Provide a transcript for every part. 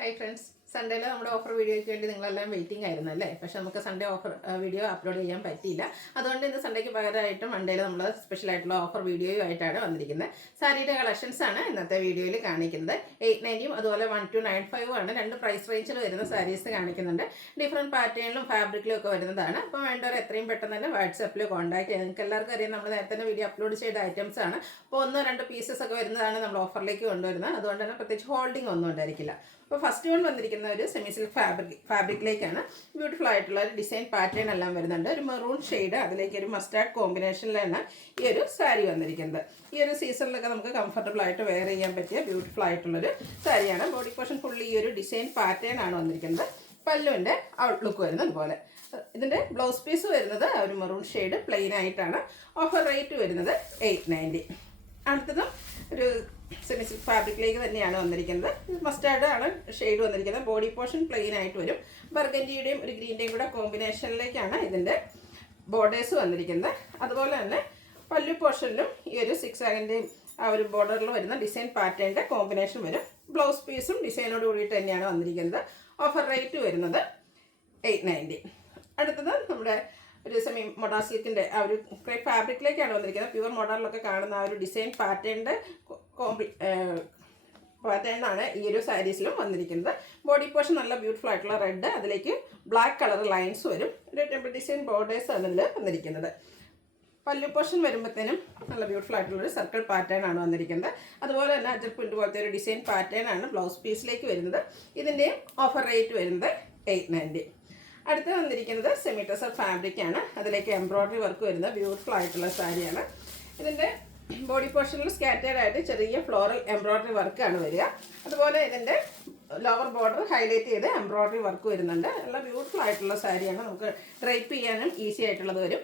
Hi friends, സൺഡേയിൽ നമ്മുടെ offer വീഡിയോയ്ക്ക് വേണ്ടി നിങ്ങളെല്ലാം വെയിറ്റിംഗ് ആയിരുന്നു അല്ലേ? പക്ഷെ നമുക്ക് സൺഡേ ഓഫർ വീഡിയോ അപ്ലോഡ് ചെയ്യാൻ പറ്റിയില്ല. അതുകൊണ്ട് ഇന്ന് സൺഡേക്ക് പകരമായിട്ട് മൺഡേയിൽ നമ്മൾ സ്പെഷ്യലായിട്ടുള്ള ഓഫർ വീഡിയോയും ആയിട്ടാണ് വന്നിരിക്കുന്നത്. സാരിയുടെ കളക്ഷൻസ് ആണ് ഇന്നത്തെ വീഡിയോയിൽ കാണിക്കുന്നത്. 890 അതുപോലെ 1295 ആണ് രണ്ട് പ്രൈസ് റേഞ്ചിൽ വരുന്ന സാരീസ് കാണിക്കുന്നുണ്ട്. ഡിഫറെൻറ്റ് പാറ്റേണിലും ഫാബ്രിക്കിലും ഒക്കെ വരുന്നതാണ്. അപ്പോൾ വേണ്ടവർ എത്രയും പെട്ടെന്ന് തന്നെ വാട്സാപ്പിൽ കോൺടാക്ട് ചെയ്യാം. നിങ്ങൾക്ക് എല്ലാവർക്കും അറിയാം, നമ്മൾ നേരത്തെ തന്നെ വീഡിയോ അപ്ലോഡ് ചെയ്ത ഐറ്റംസ് ആണ്. അപ്പോൾ 1-2 പീസസ് ഒക്കെ വരുന്നതാണ് നമ്മൾ ഓഫറിലേക്ക് കൊണ്ടുവരുന്നത്. അതുകൊണ്ട് തന്നെ പ്രത്യേകിച്ച് ഹോൾഡിംഗ് ഒന്നും ഉണ്ടായിരിക്കില്ല. അപ്പോൾ ഫസ്റ്റ് വൺ വന്നിരിക്കുന്ന ഒരു സെമി സിൽക്ക് ഫാബ്രിക്കിലേക്കാണ്. ബ്യൂട്ടിഫുൾ ആയിട്ടുള്ള ഒരു ഡിസൈൻ പാറ്റേൺ എല്ലാം വരുന്നുണ്ട്. ഒരു മെറൂൺ ഷെയ്ഡ്, അതിലേക്ക് ഒരു മസ്റ്റാർഡ് കോമ്പിനേഷനിലാണ് ഈ ഒരു സാരി വന്നിരിക്കുന്നത്. ഈ ഒരു സീസണിലൊക്കെ നമുക്ക് കംഫർട്ടബിൾ ആയിട്ട് വെയർ ചെയ്യാൻ പറ്റിയ ബ്യൂട്ടിഫുൾ ആയിട്ടുള്ളൊരു സാരിയാണ്. ബോഡി പോർഷൻ ഫുള്ളി ഈ ഒരു ഡിസൈൻ പാറ്റേൺ ആണ് വന്നിരിക്കുന്നത്. പല്ലുവിൻ്റെ ഔട്ട്ലുക്ക് വരുന്നത് അതുപോലെ. ഇതിൻ്റെ ബ്ലൗസ് പീസ് വരുന്നത് ഒരു മെറൂൺ ഷെയ്ഡ് പ്ലെയിൻ ആയിട്ടാണ്. ഓഫർ റേറ്റ് വരുന്നത് 890. അടുത്തതും ഒരു സെമി സിൽക്ക് ഫാബ്രിക്കിലേക്ക് തന്നെയാണ് വന്നിരിക്കുന്നത്. മസ്റ്റാർഡ് ആണ് ഷെയ്ഡ് വന്നിരിക്കുന്നത്. ബോഡി പോർഷൻ പ്ലെയിൻ ആയിട്ട് വരും. ബർഗൻഡിയുടെയും ഒരു ഗ്രീൻ്റെയും കൂടെ കോമ്പിനേഷനിലേക്കാണ് ഇതിൻ്റെ ബോർഡേഴ്സ് വന്നിരിക്കുന്നത്. അതുപോലെ തന്നെ പല്ലു പോർഷനിലും ഈ ഒരു 6 ആഗിൻ്റെയും ആ ഒരു ബോർഡറിൽ വരുന്ന ഡിസൈൻ പാറ്റേണിൻ്റെ കോമ്പിനേഷൻ വരും. ബ്ലൗസ് പീസും ഡിസൈനോട് കൂടിയിട്ട് തന്നെയാണ് വന്നിരിക്കുന്നത്. ഓഫർ റേറ്റ് വരുന്നത് 890. അടുത്തത് നമ്മുടെ ഒരു സെമി മൊഡാ സിൽക്കിൻ്റെ ആ ഒരു ഫാബ്രിക്കിലേക്കാണ് വന്നിരിക്കുന്നത്. പ്യുവർ മോഡലിലൊക്കെ കാണുന്ന ആ ഒരു ഡിസൈൻ പാറ്റേണിൻ്റെ പാറ്റേണാണ് ഈ ഒരു സാരീസിലും വന്നിരിക്കുന്നത്. ബോഡി പോർഷൻ നല്ല ബ്യൂട്ടിഫുൾ ആയിട്ടുള്ള റെഡ്, അതിലേക്ക് ബ്ലാക്ക് കളർ ലൈൻസ് വരും. ഒരു ടെമ്പിൾ ഡിസൈൻ ബോർഡേഴ്സ് അതിൽ വന്നിരിക്കുന്നത്. പല്ലു പോർഷൻ വരുമ്പോഴത്തേനും നല്ല ബ്യൂട്ടിഫുൾ ആയിട്ടുള്ളൊരു സർക്കിൾ പാറ്റേൺ ആണ് വന്നിരിക്കുന്നത്. അതുപോലെ തന്നെ അജർ പ്രിൻ്റ് പോലത്തെ ഒരു ഡിസൈൻ പാറ്റേൺ ആണ് ബ്ലൗസ് പീസിലേക്ക് വരുന്നത്. ഇതിൻ്റെയും ഓഫർ റേറ്റ് വരുന്നത് 890. അടുത്ത് വന്നിരിക്കുന്നത് സെമി ടസർ ഫാബ്രിക്കാണ്. അതിലേക്ക് എംബ്രോയ്ഡറി വർക്ക് വരുന്ന ബ്യൂട്ടിഫുൾ ആയിട്ടുള്ള സാരിയാണ്. ഇതിൻ്റെ ബോഡി പോർഷനിൽ സ്കാറ്റേഡ് ആയിട്ട് ചെറിയ ഫ്ലോറൽ എംബ്രോയ്ഡറി വർക്കാണ് വരിക. അതുപോലെ ഇതിൻ്റെ ലോവർ ബോർഡർ ഹൈലൈറ്റ് ചെയ്ത് എംബ്രോയ്ഡറി വർക്ക് വരുന്നുണ്ട്. നല്ല ബ്യൂട്ടിഫുൾ ആയിട്ടുള്ള സാരിയാണ്. നമുക്ക് ഡ്രൈപ്പ് ചെയ്യാനും ഈസി ആയിട്ടുള്ളത് വരും.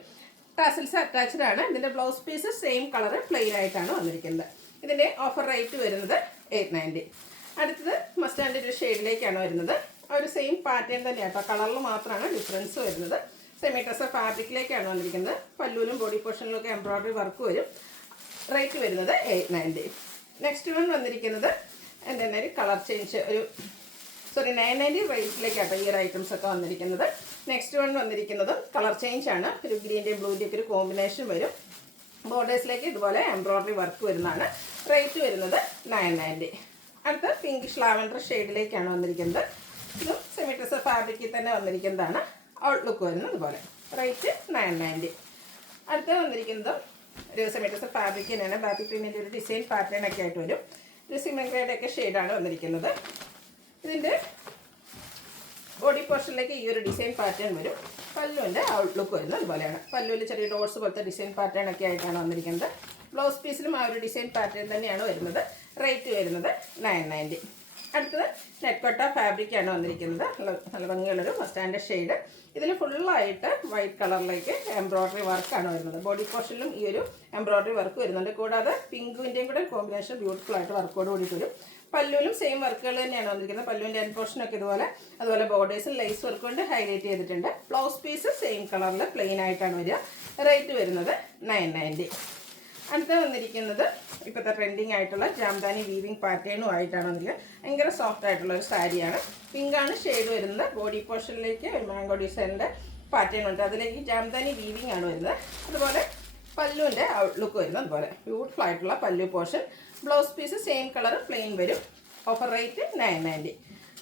ടാസിൽസ് അറ്റാച്ച്ഡ് ആണ്. ഇതിൻ്റെ blouse piece same colour plain ആയിട്ടാണ് വന്നിരിക്കുന്നത്. ഇതിൻ്റെ ഓഫർ റേറ്റ് വരുന്നത് 890. അടുത്തത് മസ്റ്റാർഡ് ഒരു ഷെയ്ഡിലേക്കാണ് വരുന്നത്. ഒരു സെയിം പാറ്റേൺ തന്നെയാണ് കേട്ടോ, കളറിൽ മാത്രമാണ് ഡിഫറൻസ് വരുന്നത്. സെമി ടസർ ഫാബ്രിക്കിലേക്കാണ് വന്നിരിക്കുന്നത്. പല്ലൂരും ബോഡി പോർഷനിലും ഒക്കെ എംബ്രോയ്ഡറി വർക്ക് വരും. റേറ്റ് വരുന്നത് 890. നെക്സ്റ്റ് വൺ വന്നിരിക്കുന്നത് എൻ്റെ തന്നെ ഒരു കളർ ചേഞ്ച്, 990 റേറ്റിലേക്കാട്ടോ ഈ ഒരു ഐറ്റംസ് ഒക്കെ വന്നിരിക്കുന്നത്. നെക്സ്റ്റ് വൺ വന്നിരിക്കുന്നത് കളർ ചേഞ്ച് ആണ്. ഒരു ഗ്രീൻ്റെയും ബ്ലൂൻ്റെയും ഒക്കെ ഒരു കോമ്പിനേഷൻ വരും. ബോർഡേഴ്സിലേക്ക് ഇതുപോലെ എംബ്രോയ്ഡറി വർക്ക് വരുന്നതാണ്. റേറ്റ് വരുന്നത് 990. അടുത്ത പിങ്കിഷ് ലാവൻഡർ ഷെയ്ഡിലേക്കാണ് വന്നിരിക്കുന്നത്. ഇതും സെമി ടസർ ഫാബ്രിക്കിൽ തന്നെ വന്നിരിക്കുന്നതാണ്. ഔട്ട്ലുക്ക് വരുന്നത് ഇതുപോലെ. റേറ്റ് 990. അടുത്ത വന്നിരിക്കുന്നത് ഒരു സെമി ടസർ ഫാബ്രിക് തന്നെയാണ്. ബാക്കി പ്രിന്റിൻ്റെ ഒരു ഡിസൈൻ പാറ്റേൺ ഒക്കെ ആയിട്ട് വരും. ഒരു സിമൻ ഗ്രേഡ് ഒക്കെ ഷെയ്ഡാണ് വന്നിരിക്കുന്നത്. ഇതിൻ്റെ ബോഡി പോർഷനിലേക്ക് ഈ ഒരു ഡിസൈൻ പാറ്റേൺ വരും. പല്ലുവിൻ്റെ ഔട്ട്ലുക്ക് വരുന്നത് അതുപോലെയാണ്. പല്ലുവിൽ ചെറിയ ഡോട്ട്സ് പോലത്തെ ഡിസൈൻ പാറ്റേൺ ഒക്കെ ആയിട്ടാണ് വന്നിരിക്കുന്നത്. ബ്ലൗസ് പീസിലും ആ ഒരു ഡിസൈൻ പാറ്റേൺ തന്നെയാണ് വരുന്നത്. റേറ്റ് വരുന്നത് 990. അടുത്തത് നെറ്റ്കോട്ട ഫാബ്രിക്കാണ് വന്നിരിക്കുന്നത്. നല്ല ഭംഗിയുള്ളൊരു മസ്റ്റാൻഡ് ഷെയ്ഡ്. ഇതിൽ ഫുള്ളായിട്ട് വൈറ്റ് കളറിലേക്ക് എംബ്രോയ്ഡറി വർക്കാണ് വരുന്നത്. ബോഡി പോർഷനിലും ഈ ഒരു എംബ്രോയ്ഡറി വർക്ക് വരുന്നുണ്ട്. കൂടാതെ പിങ്കിൻ്റെയും കൂടെ കോമ്പിനേഷൻ ബ്യൂട്ടിഫുൾ ആയിട്ട് വർക്കോട് കൂടിയിട്ട് വരും. പല്ലുവിലും സെയിം വർക്കുകൾ തന്നെയാണ് വന്നിരിക്കുന്നത്. പല്ലുവിൻ്റെ എൻഡ് പോർഷനൊക്കെ ഇതുപോലെ. അതുപോലെ ബോർഡേഴ്സും ലേസ് വർക്ക് കൊണ്ട് ഹൈലൈറ്റ് ചെയ്തിട്ടുണ്ട്. ബ്ലൗസ് പീസ് സെയിം കളറിൽ പ്ലെയിൻ ആയിട്ടാണ് വരിക. റേറ്റ് വരുന്നത് 990. അടുത്ത വന്നിരിക്കുന്നത് ഇപ്പോഴത്തെ ട്രെൻഡിങ് ആയിട്ടുള്ള ജാംദാനി വീവിങ് പാറ്റേണും ആയിട്ടാണ് വന്നിരിക്കുന്നത്. ഭയങ്കര സോഫ്റ്റ് ആയിട്ടുള്ള ഒരു സാരിയാണ്. പിങ്കാണ് ഷെയ്ഡ് വരുന്നത്. ബോഡി പോർഷനിലേക്ക് മാംഗോ ഡിസൈനിൻ്റെ പാറ്റേൺ ഉണ്ട്. അതിലേക്ക് ജാംദാനി വീവിങ് ആണ് വരുന്നത്. അതുപോലെ പല്ലുവിൻ്റെ ഔട്ട്ലുക്ക് വരുന്നത് അതുപോലെ ബ്യൂട്ടിഫുൾ ആയിട്ടുള്ള pallu portion. Blouse piece same colour plain വരും. Offer rate 990.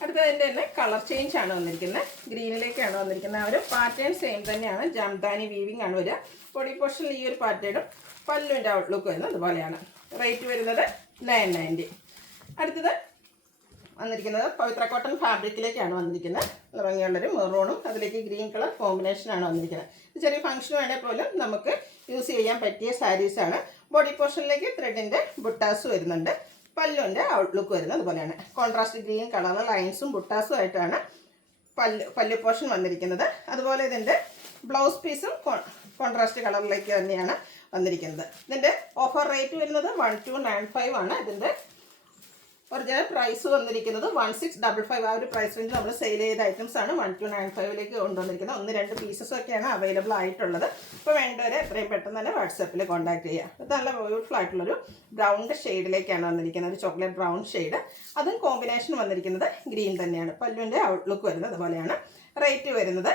അടുത്തതിൻ്റെ തന്നെ കളർ ചേഞ്ച് ആണ് വന്നിരിക്കുന്നത്. ഗ്രീനിലേക്കാണ് വന്നിരിക്കുന്നത്. ആ ഒരു പാറ്റേൺ സെയിം തന്നെയാണ്. ജാംദാനി വീവിങ് ആണ് വരിക. ബോഡി പോർഷനിൽ ഈ ഒരു പാറ്റേണും പല്ലുവിൻ്റെ ഔട്ട്ലുക്ക് വരുന്നത് അതുപോലെയാണ്. റേറ്റ് വരുന്നത് 990. അടുത്തത് വന്നിരിക്കുന്നത് പവിത്ര കോട്ടൺ ഫാബ്രിക്കിലേക്കാണ് വന്നിരിക്കുന്നത്. നല്ല ഭംഗിയുള്ളൊരു മെറൂണും അതിലേക്ക് ഗ്രീൻ കളർ കോമ്പിനേഷനാണ് വന്നിരിക്കുന്നത്. ഇത് ചെറിയ ഫംഗ്ഷൻ വേണേൽ പോലും നമുക്ക് യൂസ് ചെയ്യാൻ പറ്റിയ സാരീസാണ്. ബോഡി പോർഷനിലേക്ക് ത്രെഡിൻ്റെ ബുട്ടാസ് വരുന്നുണ്ട്. പല്ലുവിൻ്റെ ഔട്ട്ലുക്ക് വരുന്നത് അതുപോലെയാണ്. കോൺട്രാസ്റ്റ് ഗ്രീൻ കളർ ലൈൻസും ബുട്ടാസും ആയിട്ടാണ് പല്ലു പോർഷൻ വന്നിരിക്കുന്നത്. അതുപോലെ ഇതിൻ്റെ ബ്ലൗസ് പീസും കോൺട്രാസ്റ്റ് കളറിലേക്ക് തന്നെയാണ് വന്നിരിക്കുന്നത്. ഇതിൻ്റെ ഓഫർ റേറ്റ് വരുന്നത് 1295 ആണ്. ഇതിൻ്റെ ഒറിജിനൽ പ്രൈസ് വന്നിരിക്കുന്നത് 1655. ആ ഒരു പ്രൈസ് റേഞ്ച് നമ്മൾ സെയിൽ ചെയ്ത ഐറ്റംസ് ആണ് 1295 കൊണ്ടുവന്നിരിക്കുന്നത്. 1-2 പീസസ് ഒക്കെയാണ് അവൈലബിൾ ആയിട്ടുള്ളത്. ഇപ്പോൾ വേണ്ടവരെ എത്രയും പെട്ടെന്ന് തന്നെ വാട്സാപ്പിൽ കോൺടാക്ട് ചെയ്യുക. ഇത് നല്ല ബ്യൂട്ടിഫുൾ ആയിട്ടുള്ളൊരു ബ്രൗൺ ഷെയ്ഡിലേക്കാണ് വന്നിരിക്കുന്നത്, ഒരു ചോക്ലേറ്റ് ബ്രൗൺ ഷെയ്ഡ്. അതും കോമ്പിനേഷൻ വന്നിരിക്കുന്നത് ഗ്രീൻ തന്നെയാണ്. പല്ലുവിൻ്റെ ഔട്ട്ലുക്ക് വരുന്നത് അതുപോലെയാണ്. റേറ്റ് വരുന്നത്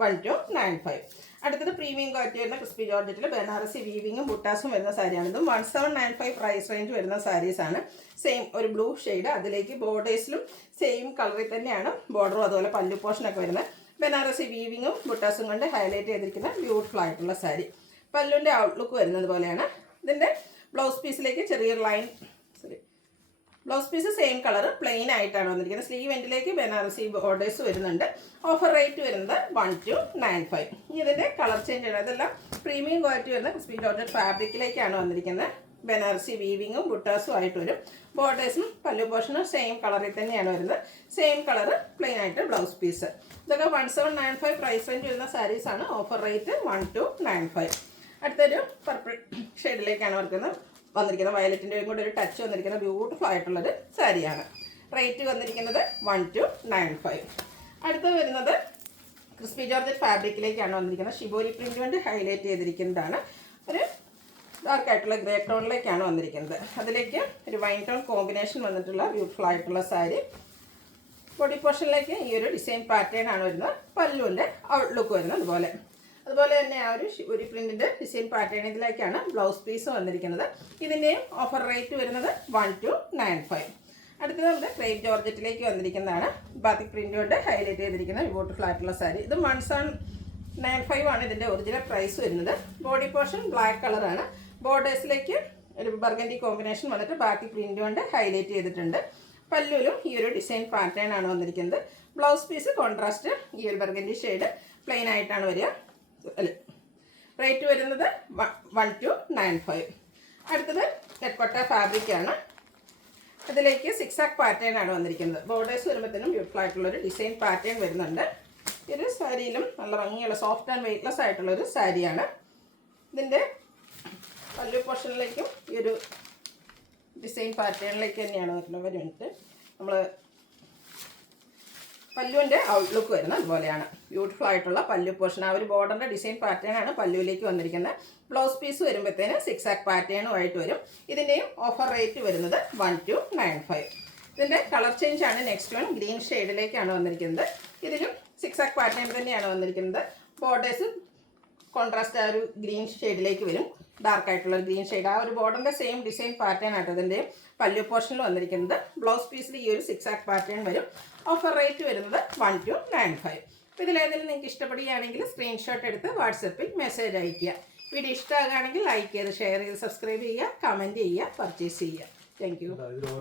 1295. അടുത്തത് പ്രീമിയം ക്വാളിറ്റി വരുന്ന ക്രിസ്പി ജോർജറ്റിൽ ബനാറസി വീവിങ്ങും ബുട്ടാസും വരുന്ന സാരിയാണ്. ഇതും 1795 പ്രൈസ് റേഞ്ച് വരുന്ന സാരീസാണ്. സെയിം ഒരു ബ്ലൂ ഷെയ്ഡ്, അതിലേക്ക് ബോർഡേഴ്സിലും സെയിം കളറിൽ തന്നെയാണ് ബോർഡറും അതുപോലെ പല്ലു പോർഷനൊക്കെ വരുന്നത്. ബനാറസി വീവിങ്ങും ബുട്ടാസും കൊണ്ട് ഹൈലൈറ്റ് ചെയ്തിരിക്കുന്ന ബ്യൂട്ടിഫുൾ ആയിട്ടുള്ള സാരി. പല്ലുവിൻ്റെ ഔട്ട്ലുക്ക് വരുന്നത് പോലെയാണ്. ഇതിൻ്റെ ബ്ലൗസ് പീസിലേക്ക് ചെറിയൊരു line, blouse piece same colour plain ആയിട്ടാണ് വന്നിരിക്കുന്നത്. സ്ലീവ് എൻഡിലേക്ക് ബനാറസി ബോർഡേഴ്സ് വരുന്നുണ്ട്. ഓഫർ റേറ്റ് വരുന്നത് 1295. ഇതിൻ്റെ കളർ ചേഞ്ച് ആണ്. ഇതെല്ലാം പ്രീമിയം ക്വാളിറ്റി വരുന്ന ക്രിസ്പി ജോർജറ്റ് ഫാബ്രിക്കിലേക്കാണ് വന്നിരിക്കുന്നത്. ബനാറസി വീവിങ്ങും ബുട്ടാസും ആയിട്ട് വരും. ബോർഡേഴ്സും പല്ലു പോർഷനും സെയിം കളറിൽ തന്നെയാണ് വരുന്നത്. സെയിം കളർ പ്ലെയിൻ ആയിട്ട് ബ്ലൗസ് പീസ്. ഇതൊക്കെ 1795 പ്രൈസ് റേഞ്ച് വരുന്ന സാരീസാണ്. Offer rate 1295. അടുത്തൊരു പർപ്പിൾ ഷെയ്ഡിലേക്കാണ് വന്നിരിക്കുന്നത്. വയലറ്റിൻ്റെയും കൂടെ ഒരു ടച്ച് വന്നിരിക്കുന്ന ബ്യൂട്ടിഫുൾ ആയിട്ടുള്ളൊരു സാരിയാണ്. റേറ്റ് വന്നിരിക്കുന്നത് 1295. അടുത്തത് വരുന്നത് ക്രിസ്പി ജോർജറ്റ് ഫാബ്രിക്കിലേക്കാണ് വന്നിരിക്കുന്നത്. ഷിബോരി പ്രിൻ്റ് കൊണ്ട് ഹൈലൈറ്റ് ചെയ്തിരിക്കുന്നതാണ്. ഒരു ഡാർക്ക് ആയിട്ടുള്ള ഗ്രേ ടോണിലേക്കാണ് വന്നിരിക്കുന്നത്. അതിലേക്ക് ഒരു വൈൻ ടോൺ കോമ്പിനേഷൻ വന്നിട്ടുള്ള ബ്യൂട്ടിഫുൾ ആയിട്ടുള്ള സാരി. ബോഡി പോർഷനിലേക്ക് ഈ ഒരു ഡിസൈൻ പാറ്റേൺ ആണ് വരുന്നത്. പല്ലുവിൻ്റെ ഔട്ട്ലുക്ക് വരുന്നത് അതുപോലെ തന്നെ ആ ഒരു പ്രിൻറ്റിൻ്റെ ഡിസൈൻ പാറ്റേൺ ഇതിലേക്കാണ് ബ്ലൗസ് പീസ് വന്നിരിക്കുന്നത്. ഇതിൻ്റെയും ഓഫർ റേറ്റ് വരുന്നത് 1295. അടുത്തത് നമ്മുടെ ക്രേപ്പ് ജോർജറ്റിലേക്ക് വന്നിരിക്കുന്നതാണ്. ബാത്തിക് പ്രിൻ്റ് കൊണ്ട് ഹൈലൈറ്റ് ചെയ്തിരിക്കുന്ന ബ്യൂട്ടിഫുൾ ആയിട്ടുള്ള സാരി. ഇത് 1795 ആണ് ഇതിൻ്റെ ഒറിജിനൽ പ്രൈസ് വരുന്നത്. ബോഡി പോർഷൻ ബ്ലാക്ക് കളറാണ്. ബോർഡേഴ്സിലേക്ക് ഒരു ബർഗൻഡി കോമ്പിനേഷൻ വന്നിട്ട് ബാത്തിക് പ്രിൻ്റ് കൊണ്ട് ഹൈലൈറ്റ് ചെയ്തിട്ടുണ്ട്. പല്ലുവിലും ഈ ഒരു ഡിസൈൻ പാറ്റേൺ ആണ് വന്നിരിക്കുന്നത്. ബ്ലൗസ് പീസ് കോൺട്രാസ്റ്റ് ഈ ഒരു ബർഗൻഡി ഷെയ്ഡ് പ്ലെയിൻ ആയിട്ടാണ് വരിക. റേറ്റ് വരുന്നത് 1295. അടുത്തത് ടെക്കോട്ട ഫാബ്രിക്കാണ്. അതിലേക്ക് സിക്സാക് പാറ്റേൺ ആണ് വന്നിരിക്കുന്നത്. ബോർഡേഴ്സ് വരുമ്പോഴത്തേനും ബ്യൂട്ടിഫുൾ ആയിട്ടുള്ളൊരു ഡിസൈൻ പാറ്റേൺ വരുന്നുണ്ട്. ഈ ഒരു സാരിയിലും നല്ല ഭംഗിയുള്ള സോഫ്റ്റ് ആൻഡ് വെയ്റ്റ്ലെസ് ആയിട്ടുള്ളൊരു സാരിയാണ്. ഇതിൻ്റെ പല്ലു പോർഷനിലേക്കും ഈ ഒരു ഡിസൈൻ പാറ്റേണിലേക്ക് തന്നെയാണ് വരുന്നത്. നമ്മൾ പല്ലുവിൻ്റെ ഔട്ട്ലുക്ക് വരുന്നത് അതുപോലെയാണ്. ബ്യൂട്ടിഫുൾ ആയിട്ടുള്ള പല്ലു പോർഷൻ. ആ ഒരു ബോർഡറിൻ്റെ ഡിസൈൻ പാറ്റേൺ ആണ് പല്ലുവിലേക്ക് വന്നിരിക്കുന്നത്. ബ്ലൗസ് പീസ് വരുമ്പോഴത്തേന് സിക്സാക് പാറ്റേണും ആയിട്ട് വരും. ഇതിൻ്റെയും ഓഫർ റേറ്റ് വരുന്നത് 1295. ഇതിൻ്റെ കളർ ചേഞ്ച് ആണ് നെക്സ്റ്റ് വൺ. ഗ്രീൻ ഷെയ്ഡിലേക്കാണ് വന്നിരിക്കുന്നത്. ഇതിലും സിക്സാക് പാറ്റേൺ തന്നെയാണ് വന്നിരിക്കുന്നത്. ബോർഡേഴ്സ് കോൺട്രാസ്റ്റ് ആ ഒരു ഗ്രീൻ ഷെയ്ഡിലേക്ക് വരും. ഡാർക്ക് ആയിട്ടുള്ള ഗ്രീൻ ഷെയ്ഡ്. ആ ഒരു ബോർഡറിൻ്റെ സെയിം ഡിസൈൻ പാറ്റേൺ ആയിട്ട് ഇതിൻ്റെ പല്ലു പോർഷനിൽ വന്നിരിക്കുന്നത്. ബ്ലൗസ് പീസിൽ ഈ ഒരു സിക്സാക് പാറ്റേൺ വരും. ഓഫർ റേറ്റ് വരുന്നത് 1295. അപ്പോൾ ഇതിലേതെങ്കിലും നിങ്ങൾക്ക് ഇഷ്ടപ്പെടുകയാണെങ്കിൽ സ്ക്രീൻഷോട്ട് എടുത്ത് വാട്സപ്പിൽ മെസ്സേജ് അയയ്ക്കുക. വീഡിയോ ഇഷ്ടമാകുകയാണെങ്കിൽ ലൈക്ക് ചെയ്ത് ഷെയർ ചെയ്ത് സബ്സ്ക്രൈബ് ചെയ്യുക, കമൻറ്റ് ചെയ്യുക, പർച്ചേസ് ചെയ്യുക. Thank you.